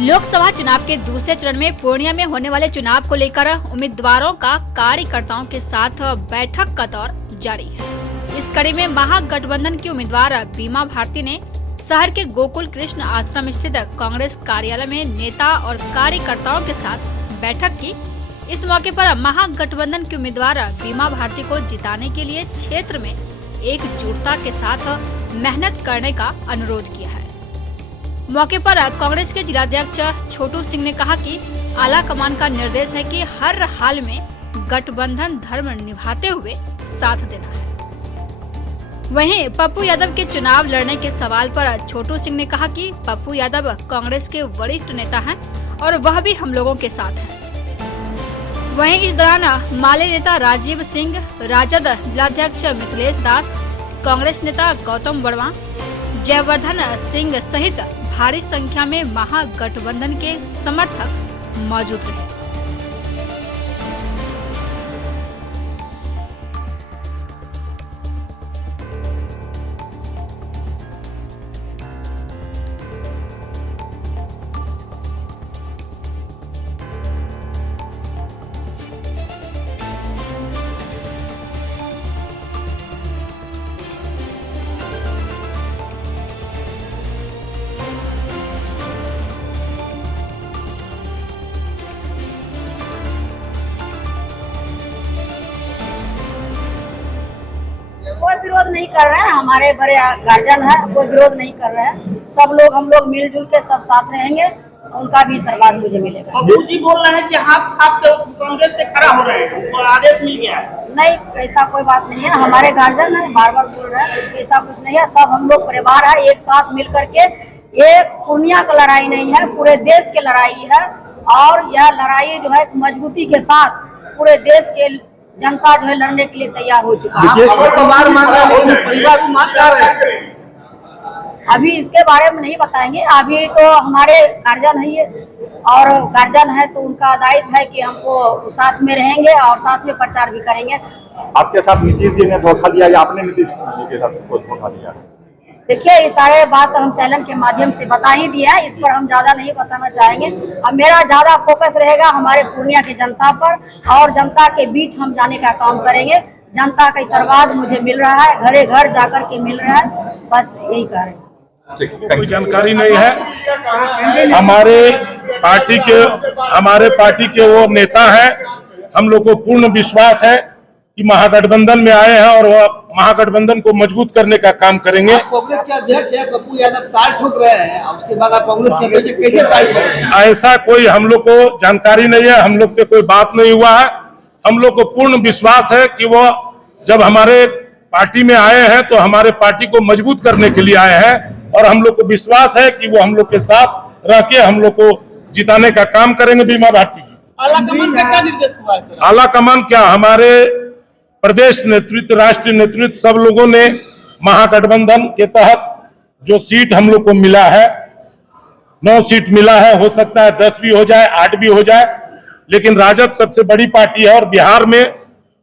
लोकसभा चुनाव के दूसरे चरण में पूर्णिया में होने वाले चुनाव को लेकर उम्मीदवारों का कार्यकर्ताओं के साथ बैठक का दौर जारी है। इस कड़ी में महागठबंधन की उम्मीदवार बीमा भारती ने शहर के गोकुल कृष्ण आश्रम स्थित कांग्रेस कार्यालय में नेता और कार्यकर्ताओं के साथ बैठक की। इस मौके पर महागठबंधन की उम्मीदवार बीमा भारती को जिताने के लिए क्षेत्र में एकजुटता के साथ मेहनत करने का अनुरोध किया है। मौके पर कांग्रेस के जिलाध्यक्ष छोटू सिंह ने कहा कि आला कमान का निर्देश है कि हर हाल में गठबंधन धर्म निभाते हुए साथ देना है। वहीं पप्पू यादव के चुनाव लड़ने के सवाल पर छोटू सिंह ने कहा कि पप्पू यादव कांग्रेस के वरिष्ठ नेता हैं और वह भी हम लोगों के साथ हैं। वहीं इस दौरान माले नेता राजीव सिंह, राजद जिलाध्यक्ष मिथिलेश दास, कांग्रेस नेता गौतम वर्मा, जयवर्धन सिंह सहित भारी संख्या में महागठबंधन के समर्थक मौजूद रहे। कोई विरोध नहीं कर रहे हैं, हमारे बड़े गार्जियन है, कोई विरोध नहीं कर रहे हैं। सब लोग हम लोग मिलजुल के सब साथ रहेंगे, उनका भी आशीर्वाद मुझे मिलेगा। अबू जी बोल रहे हैं कि हाथ साफ से कांग्रेस से खड़ा हो रहे हैं और आदेश मिल गया है। नहीं, ऐसा कोई बात नहीं है। हमारे गार्जियन है, बार बार बोल रहे हैं, ऐसा कुछ नहीं है। सब हम लोग परिवार है, एक साथ मिल करके। ये पूर्णिया का लड़ाई नहीं है, पूरे देश की लड़ाई है। और यह लड़ाई जो है मजबूती के साथ पूरे देश के जनता जो है लड़ने के लिए तैयार हो चुका है। अभी इसके बारे में नहीं बताएंगे, अभी तो हमारे गार्जियन है ये, और गार्जियन है तो उनका दायित्व है कि हमको साथ में रहेंगे और साथ में प्रचार भी करेंगे। आपके साथ नीतीश जी ने धोखा दिया या आपने नीतीश जी के साथ धोखा दिया? देखिए, ये सारे बात हम चैनल के माध्यम से बता ही दिया है, इस पर हम ज्यादा नहीं बताना चाहेंगे। अब मेरा ज्यादा फोकस रहेगा हमारे पूर्णिया की जनता पर, और जनता के बीच हम जाने का काम करेंगे। जनता का आशीर्वाद मुझे मिल रहा है, घरे घर जाकर के मिल रहा है, बस यही कह रहे हैं। कोई जानकारी नहीं है। हमारे पार्टी के वो नेता हैं। हम लोग को पूर्ण विश्वास है कि महागठबंधन में आए हैं और वह महागठबंधन को मजबूत करने का काम करेंगे। कांग्रेस के अध्यक्ष है पप्पू यादव ताल ठोक रहे हैं, उसके बाद आप कांग्रेस के अध्यक्ष कैसे ताल ठोक रहे हैं? ऐसा कोई हम लोग को जानकारी नहीं है, हम लोग से कोई बात नहीं हुआ है। हम लोग को पूर्ण विश्वास है कि वो जब हमारे पार्टी में आए हैं तो हमारे पार्टी को मजबूत करने के लिए आए हैं, और हम लोग को विश्वास है कि वो हम लोग के साथ रह के हम लोग को जिताने का काम करेंगे। बीमा भारती जी, आला कमान का क्या निर्देश हुआ है सर? आला कमान क्या, हमारे प्रदेश नेतृत्व, राष्ट्रीय नेतृत्व, सब लोगों ने महागठबंधन के तहत जो सीट हम लोग को मिला है, 9 सीट मिला है, हो सकता है 10 भी हो जाए, 8 भी हो जाए, लेकिन राजद सबसे बड़ी पार्टी है और बिहार में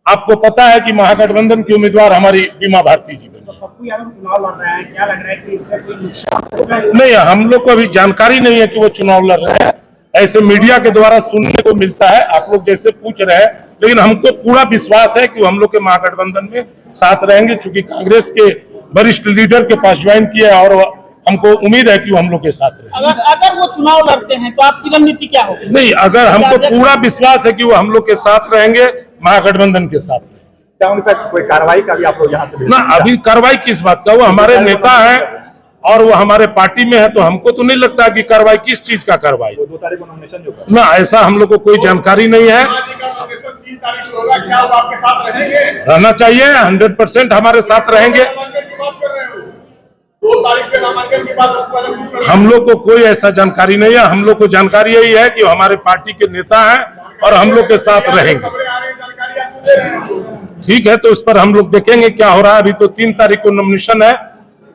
आपको पता है कि महागठबंधन की उम्मीदवार हमारी बीमा भारती जी बनी। पप्पू यादव चुनाव लड़ रहे हैं, क्या लग रहा है कि इससे कोई नुकसान नहीं, हम लोग को अभी जानकारी नहीं है कि वो चुनाव लड़ रहे हैं। ऐसे मीडिया के द्वारा सुनने को मिलता है, आप लोग जैसे पूछ रहे हैं, लेकिन हमको पूरा विश्वास है कि वो हम लोग के महागठबंधन में साथ रहेंगे, क्योंकि कांग्रेस के वरिष्ठ लीडर के पास ज्वाइन किया है और हमको उम्मीद है कि वो हम लोग के साथ रहेंगे। अगर वो चुनाव लड़ते हैं तो आपकी रणनीति क्या होगी? नहीं, अगर हमको पूरा विश्वास है कि वो हम लोग के साथ रहेंगे, महागठबंधन के साथ रहेंगे। क्या उन पर कोई कार्रवाई का भी आप लोग यहाँ से? ना, अभी कार्रवाई किस बात का, वो हमारे नेता है और वो हमारे पार्टी में है, तो हमको तो नहीं लगता कि कार्रवाई किस चीज का कार्रवाई। 2 तारीख को नॉमिनेशन जो ना, ऐसा हम लोग को कोई जानकारी नहीं है। रहना चाहिए, 100% हमारे साथ रहेंगे। हम लोग को कोई ऐसा जानकारी नहीं है। हम लोग को जानकारी यही है कि हमारे पार्टी के नेता हैं और हम लोग के साथ रहेंगे। ठीक है, तो इस पर हम लोग देखेंगे क्या हो रहा है। अभी तो 3 तारीख को नॉमिनेशन है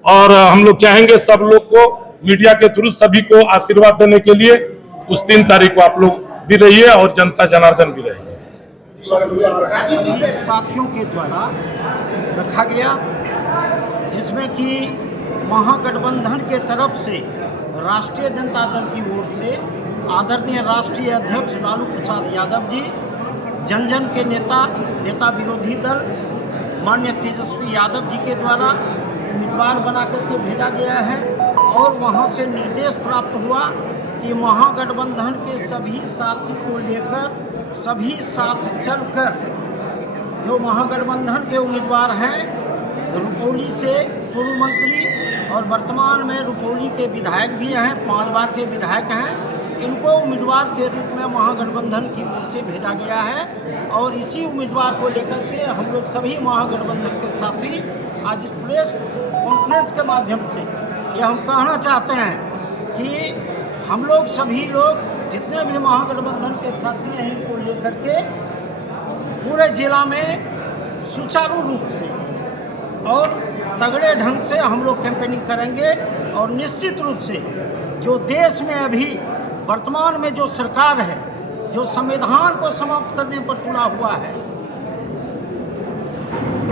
और हम लोग चाहेंगे सब लोग को मीडिया के थ्रू सभी को आशीर्वाद देने के लिए उस 3 तारीख को आप लोग भी रहिए और जनता जनार्दन भी रहेंगे। साथियों के द्वारा रखा गया, जिसमें कि महागठबंधन के तरफ से राष्ट्रीय जनता दल की ओर से आदरणीय राष्ट्रीय अध्यक्ष लालू प्रसाद यादव जी, जन जन के नेता विरोधी दल माननीय तेजस्वी यादव जी के द्वारा उम्मीदवार बना करके भेजा गया है और वहां से निर्देश प्राप्त हुआ कि महागठबंधन के सभी साथी को लेकर सभी साथ चलकर जो महागठबंधन के उम्मीदवार हैं, रुपौली से पूर्व मंत्री और वर्तमान में रुपौली के विधायक भी हैं, 5 बार के विधायक हैं, इनको उम्मीदवार के रूप में महागठबंधन की ओर से भेजा गया है। और इसी उम्मीदवार को लेकर के हम लोग सभी महागठबंधन के साथी आज इस प्रेस कॉन्फ्रेंस के माध्यम से ये हम कहना चाहते हैं कि हम लोग सभी लोग जितने भी महागठबंधन के साथी हैं इनको लेकर के पूरे जिला में सुचारू रूप से और तगड़े ढंग से हम लोग कैंपेनिंग करेंगे। और निश्चित रूप से जो देश में अभी वर्तमान में जो सरकार है, जो संविधान को समाप्त करने पर तुला हुआ है,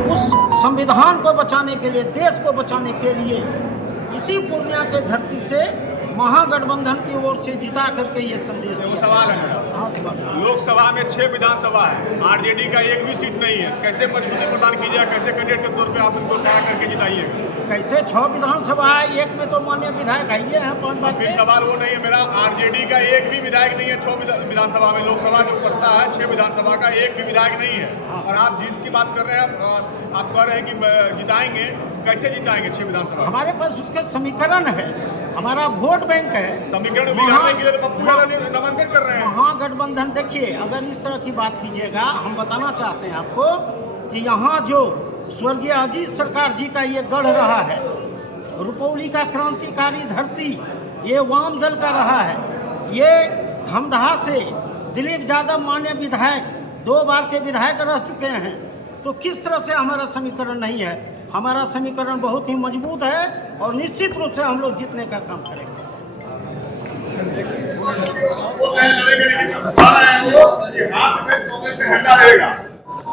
उस संविधान को बचाने के लिए, देश को बचाने के लिए इसी पूर्णिया के धरती से महागठबंधन की ओर से जिता करके ये संदेश वो सवाल है मेरा। हाँ, सवाल। लोकसभा में 6 विधानसभा है, आरजेडी का एक भी सीट नहीं है, कैसे मजबूती प्रदान कीजिएगा, कैसे कैंडिडेट के तौर पे आप उनको खड़ा करके जिताइएगा? कैसे 6 विधानसभा है, एक में तो माननीय विधायक आइए हैं 5 बार। फिर सवाल वो नहीं है मेरा, आरजेडी का एक भी विधायक नहीं है 6 विधानसभा में। लोकसभा जो करता है 6 विधानसभा का एक भी विधायक नहीं है। और आप जीत की बात कर रहे हैं, आप कह रहे हैं कि जिताएंगे, कैसे जिताएंगे 6 विधानसभा? हमारे पास उसका समीकरण है, हमारा वोट बैंक है। समीकरण बिगाड़ने के लिए तो पप्पू यादव नामांकन कर रहे हैं। महागठबंधन, देखिए अगर इस तरह की बात कीजिएगा, हम बताना चाहते हैं आपको कि यहाँ जो स्वर्गीय अजीत सरकार जी का ये गढ़ रहा है, रुपौली का क्रांतिकारी धरती ये वाम दल का रहा है। ये धमदाहा से दिलीप यादव माननीय विधायक 2 बार के विधायक रह चुके हैं। तो किस तरह से हमारा समीकरण नहीं है? हमारा समीकरण बहुत ही मजबूत है और निश्चित रूप से हम लोग जीतने का काम करेंगे।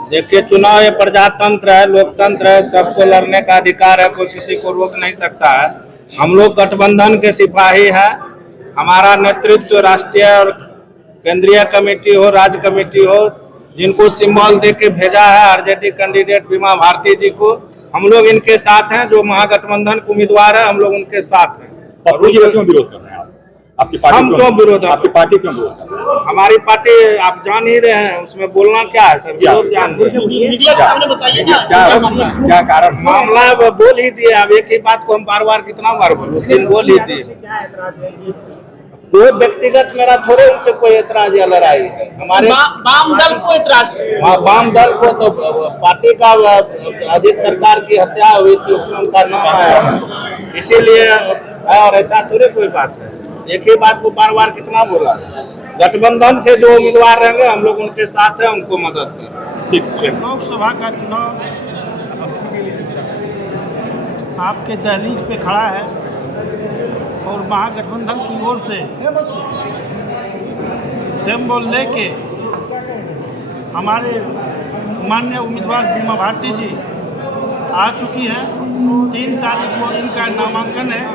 देखिए, चुनाव ये प्रजातंत्र है, लोकतंत्र है, सबको लड़ने का अधिकार है, कोई किसी को रोक नहीं सकता है। हम लोग गठबंधन के सिपाही हैं। हमारा नेतृत्व राष्ट्रीय और केंद्रीय कमेटी हो, राज्य कमेटी हो, जिनको सिंबल दे के भेजा है आरजेडी कैंडिडेट बीमा भारती जी को, हम लोग इनके साथ हैं। जो महागठबंधन के उम्मीदवार है हम लोग उनके साथ हैं। पप्पू जी का क्यों विरोध कर रहे हैं आप? आपकी पार्टी हम क्यों विरोध? आपकी पार्टी क्यों विरोध कर रही है? हमारी पार्टी आप जान ही रहे हैं, उसमें बोलना क्या है सर? विरोध जान मीडिया के सामने बताइए ना क्या कारण? मामला बोल ही दिए। अब एक ही बात को हम बार बार कितना बार बोल, उस दिन बोल ही दिए। वो व्यक्तिगत मेरा थोड़े उनसे कोई एतराज या लड़ाई है। हमारे वाम दल को एतराज, वाम दल को तो पार्टी का अजीत सरकार की हत्या हुई थी, उसमें उनका नाम आया, इसीलिए। और ऐसा थोड़े कोई बात है, एक ही बात को बार बार कितना बोला। गठबंधन से जो उम्मीदवार रहेंगे हम लोग उनके साथ हैं, उनको मदद करें। लोकसभा का चुनाव आपके दहलीज पे खड़ा है और महागठबंधन की ओर से सिंबल लेके हमारे माननीय उम्मीदवार बीमा भारती जी आ चुकी हैं। 3 तारीख को इनका नामांकन है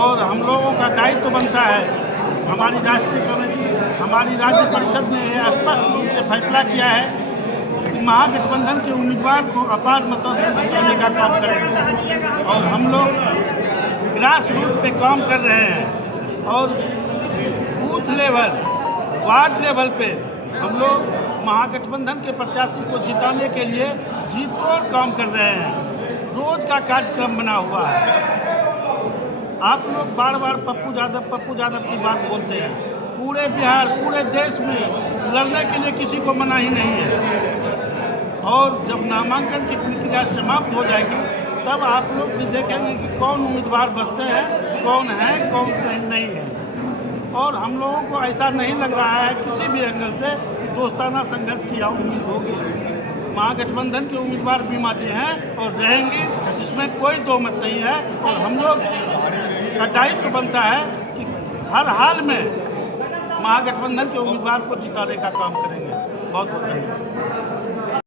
और हम लोगों का दायित्व बनता है, हमारी राष्ट्रीय कमेटी, हमारी राज्य परिषद ने यह स्पष्ट रूप से फैसला किया है कि महागठबंधन के उम्मीदवार को अपार मतों से जिताने का काम करेंगे। और हम लोग ग्रास रूट पे काम कर रहे हैं और बूथ लेवल, वार्ड लेवल पे हम लोग महागठबंधन के प्रत्याशी को जिताने के लिए जी तोड़ काम कर रहे हैं। रोज का कार्यक्रम बना हुआ है। आप लोग बार बार पप्पू यादव की बात बोलते हैं। पूरे बिहार, पूरे देश में लड़ने के लिए किसी को मनाही नहीं है। और जब नामांकन की प्रक्रिया समाप्त हो जाएगी तब आप लोग भी देखेंगे कि कौन उम्मीदवार बचते हैं, कौन है, कौन नहीं है। और हम लोगों को ऐसा नहीं लग रहा है किसी भी एंगल से कि दोस्ताना संघर्ष की उम्मीद होगी। महागठबंधन के उम्मीदवार बीमा जी हैं और रहेंगे, इसमें कोई दो मत नहीं है। और हम लोग का दायित्व बनता है कि हर हाल में महागठबंधन के उम्मीदवार को जिताने का काम करेंगे। बहुत बहुत धन्यवाद।